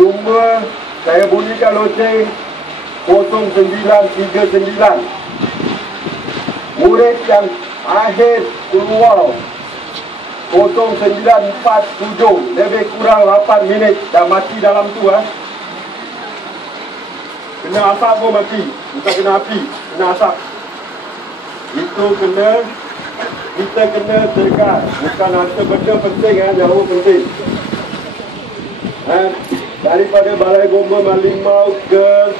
Semua saya bunyikan loceng 0939. Murid yang akhir keluar 0947, lebih kurang 8 minit dah mati dalam tu Kena asap pun mati, bukan kena api, kena asap. Itu kita kena tegas, bukan harta benda penting jauh penting. Daripada Balai Bomba Malimau ke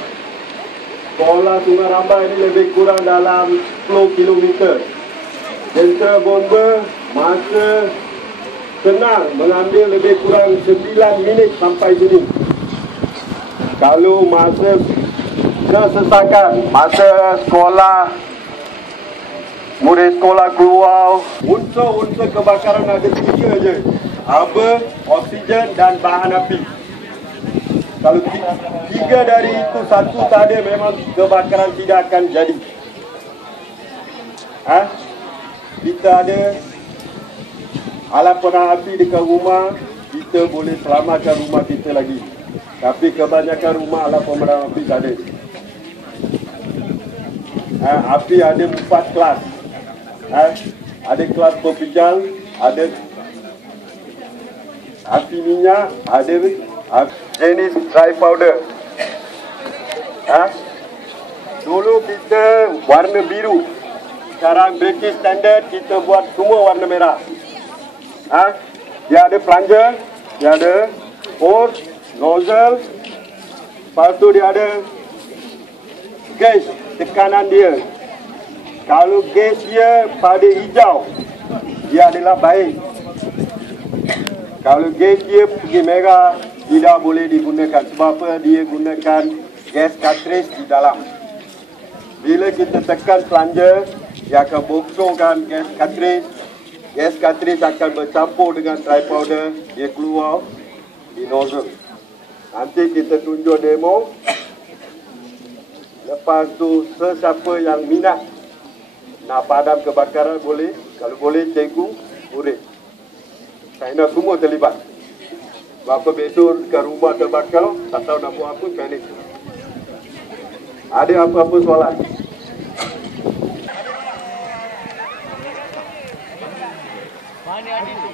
Sekolah Sungai Rambai ini lebih kurang dalam 10 km. Jentera bomba masa senang mengambil lebih kurang 9 minit sampai sini. Kalau masa kesesakan, masa sekolah, murid sekolah keluar, unsur-unsur kebakaran ada 3 je. Haba, oksigen dan bahan api. Kalau 3 dari itu satu tak ada, memang kebakaran tidak akan jadi. Kita ada alat penahan api dekat rumah, kita boleh selamatkan rumah kita lagi. Tapi kebanyakan rumah alat pemadam api tak ada. Api ada 4 kelas. Ada kelas berpijal, ada api minyak, ada jenis dry powder. Dulu kita warna biru. Sekarang British Standard kita buat semua warna merah. Dia ada plunger, dia ada hose, nozzle. Lepas tu dia ada gauge, tekanan dia. Kalau gauge dia pada hijau, dia adalah baik. Kalau gauge dia pergi merah, tidak boleh digunakan. Sebab apa? Dia gunakan gas cartridge di dalam. Bila kita tekan plunger, dia akan bongsorkan gas cartridge. Gas cartridge akan bercampur dengan dry powder. Dia keluar di nozzle. Nanti kita tunjuk demo. Lepas tu sesiapa yang minat nak padam kebakaran boleh. Kalau boleh, cikgu, murid. Saya nak semua terlibat. Berapa besok ke rumah terbakar, tak tahu nak buat apa, panik. Ada apa-apa soalan? Mana ada tu,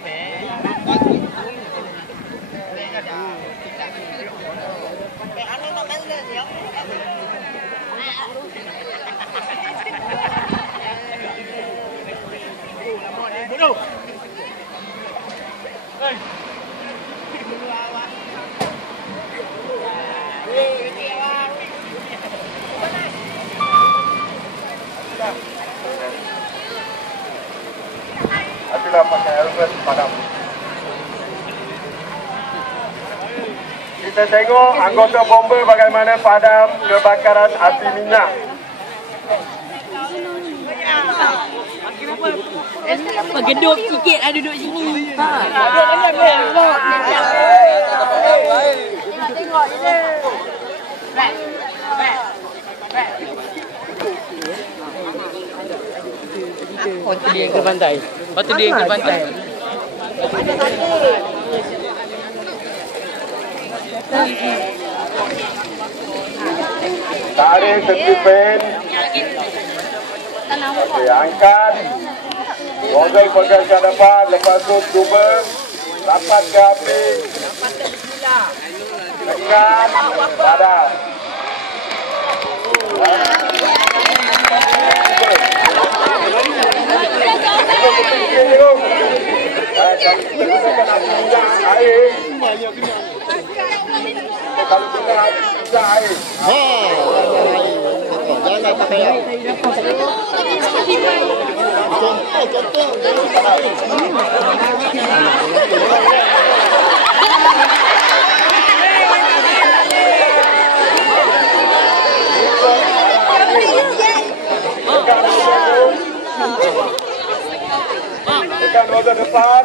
Itulah pakai helmet padam. Kita tengok anggota bomba bagaimana padam kebakaran api minyak. Geduk sikit lah duduk sini. Tengok je. Lepas dia ke pantai. Lepas dia ke pantai. Tarik setipin. Okey, angkat. Nozzle pegang ke depan. Lepas tu cuba rapat ke api. Tekan. Padam. Kalau kita air. Jangan pakai air. Contoh. Tekan roda depan.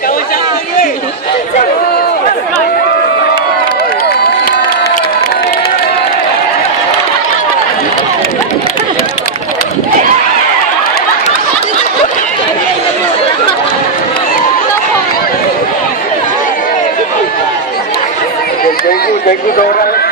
Kawan siapa ni? Cikgu seorang